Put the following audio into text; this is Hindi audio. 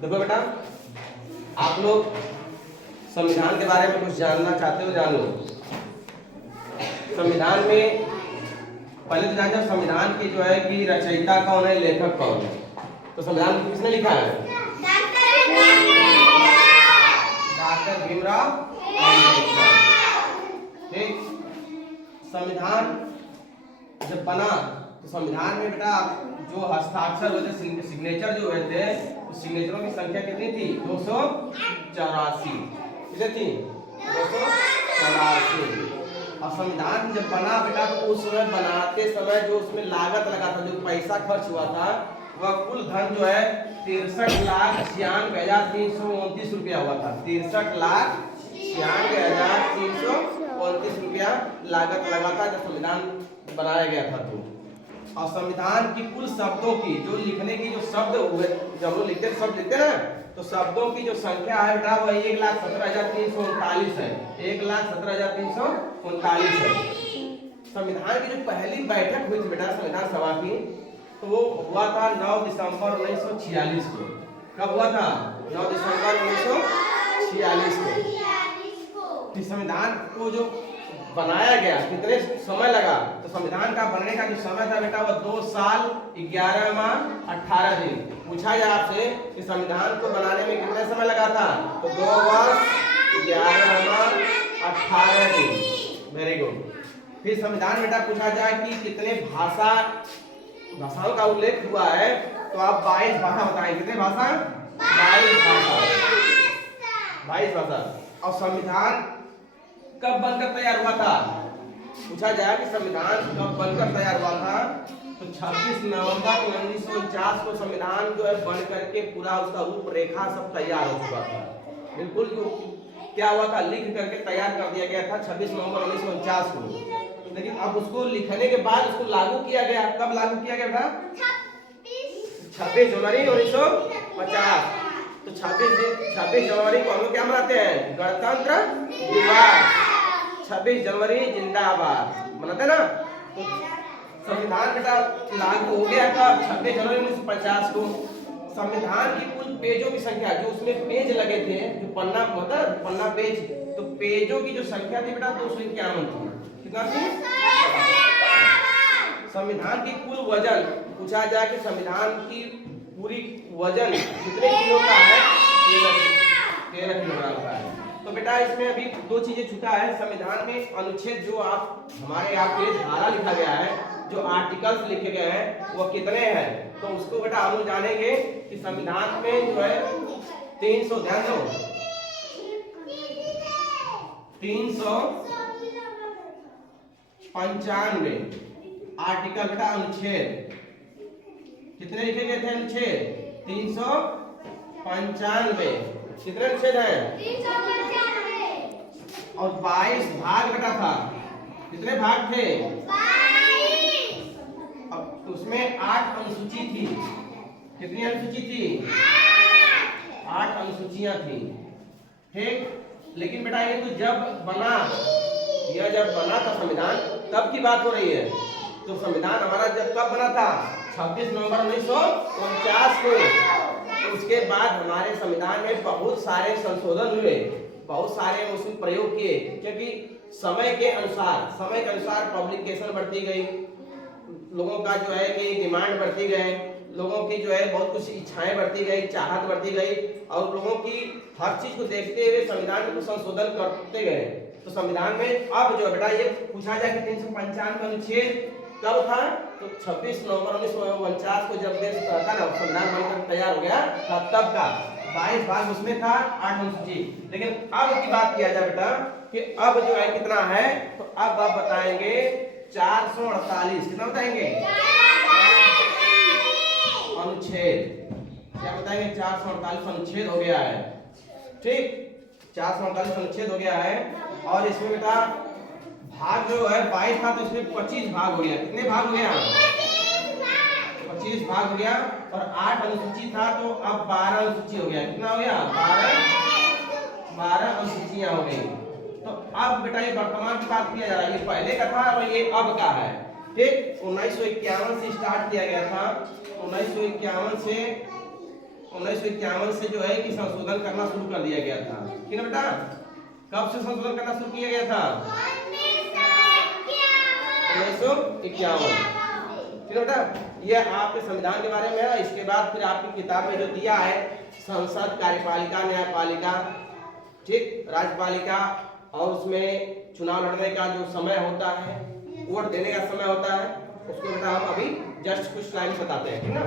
देखो बेटा, आप लोग संविधान के बारे में कुछ जानना चाहते हो, जान लो। संविधान में पहले तो जान जाओ संविधान की जो है कि रचयिता कौन है, लेखक कौन है। तो संविधान को किसने लिखा है? डॉक्टर भीमराव अम्बेडकर। ठीक। संविधान जब बना तो संविधान में बेटा जो हस्ताक्षर हुए थे, सिग्नेचर जो हुए थे, उस सिग्नेचरों की संख्या कितनी थी? 284। कितनी थी? 284। और संविधान जब बना बेटा तो उस समय बनाते समय जो उसमें लागत लगा था, जो पैसा खर्च हुआ था, वह कुल धन जो है 63,96,329 रुपया हुआ था। 63,96,329 रुपया लागत लगा था जब संविधान बनाया गया था। तो और संविधान की कुल शब्दों की जो लिखने की जो शब्द हुए, जब वो लिखते शब्द लिखते ना, तो शब्दों की जो संख्या है बेटा वह 1,17,339 है। 1,17,339 है। संविधान की जो पहली बैठक हुई थी बेटा संविधान सभा की, तो वो हुआ था 9 दिसंबर 1946 को। कब हुआ था? 9 दिसंबर 1946 को। संविधान को जो बनाया गया कितने समय लगा? तो संविधान का बनने का जो समय था बेटा वह 2 साल 11 माह 18 दिन। पूछा जाए आपसे कि संविधान को बनाने में कितना समय लगा था? तो 2 वर्ष 11 माह 18 दिन। Very good. फिर संविधान बेटा पूछा जाए कि कितने भाषाओं का उल्लेख हुआ है, तो आप 22 भाषा बताएं। कितने भाषा? 22 भाषा। 22 भाषा। और संविधान कब बनकर तैयार हुआ था? पूछा जाए कि संविधान कब बनकर तैयार हुआ था, तो 26 नवंबर 1949 को संविधान जो है बन करके पूरा उसका रूपरेखा सब तैयार हो चुका था। बिल्कुल जो क्या हुआ था, लिख करके तैयार कर दिया गया था 26 नवंबर 1949 को। लेकिन अब उसको लिखने के बाद उसको लागू किया गया। कब लागू किया गया था? 26 जनवरी 1950। तो 26 जनवरी को हम लोग क्या मनाते हैं? गणतंत्र दिवस। 26 जनवरी जिंदाबाद मनाते ना। तो संविधान बेटा लागू हो गया था 26 जनवरी 1950 को। संविधान की कुल पेजों की संख्या, जो उसमें पेज लगे थे, जो पन्ना मतलब पन्ना पेज, तो पेजों की जो संख्या थी बेटा 251 थी। कितना थी? संविधान की कुल वजन पूछा जाए कि संविधान की पूरी वजन कितने किलो का है? 13 किलोग्राम का है। तो बेटा इसमें अभी 2 चीजें छूटा है। संविधान में अनुच्छेद जो आप हमारे यहाँ पे धारा लिखा गया है, जो आर्टिकल्स लिखे गए हैं, वो कितने हैं? तो उसको बेटा हम लोग जानेंगे कि संविधान में जो है 300, ध्यान दो, 395 आर्टिकल बेटा अनुच्छेद। कितने लिखे गए थे अनुच्छेद? 395। कितने अनुच्छेद हैं? 395। और 22 भाग बेटा था। कितने भाग थे? 22। अब उसमें 8 अनुसूची थी। कितनी अनुसूची थी? 8 अनुसूचियां थी। ठीक। लेकिन बेटा ये तो जब बना था संविधान, तब की बात हो रही है। तो संविधान हमारा जब कब बना था? 26 नवंबर 1949 को। तो उसके बाद हमारे संविधान में बहुत सारे संशोधन हुए, बहुत सारे उसमें प्रयोग किए, क्योंकि समय के अनुसार पब्लिकेशन बढ़ती गई, लोगों का जो है कि डिमांड बढ़ती गई, लोगों की जो है बहुत कुछ इच्छाएं बढ़ती गई, चाहत बढ़ती गई, और लोगों की हर चीज को देखते हुए संविधान में संशोधन करते गए। तो संविधान में अब जो बेटा ये पूछा जाए कि 395 अनुच्छेद कब था? तो 26 नवंबर 1949 को जब देश का ना संविधान बनकर तैयार हो गया तब का 22 भाग उसमें था, 8 अनुसूची। लेकिन अब की बात किया जाए बेटा कि अब जो है कितना है, तो अब आप बताएंगे 448। कितना बताएंगे? अनुच्छेद। क्या बताएंगे? 448 अनुच्छेद हो गया है। ठीक, 448 अनुच्छेद हो गया है। और इसमें बेटा भाग जो है 22 था, तो इसमें 25 भाग हो गया। कितने भाग हो गया? 25 भाग हो गया। और 8 अनुसूची था, तो अब 12 अनुसूची हो गया। कितना हो गया? 12 अनुसूचियां हो गई। तो अब बेटा ये वर्तमान की बात किया जा रहा है, ये पहले का था और ये अब का है। ठीक, 1951 से स्टार्ट किया गया था। 1951 से 1951 से जो है कि संशोधन करना शुरू कर दिया गया था। ठीक है बेटा, कब से संशोधन करना शुरू किया गया था? 1951। ठीक है बेटा, ये आपके संविधान के बारे में है। इसके बाद फिर आपकी किताब में जो दिया है संसद, कार्यपालिका, न्यायपालिका, ठीक, राज्यपालिका, और उसमें चुनाव लड़ने का जो समय होता है, वोट देने का समय होता है, उसको बेटा हम अभी जस्ट कुछ टाइम बताते हैं, ठीक ना।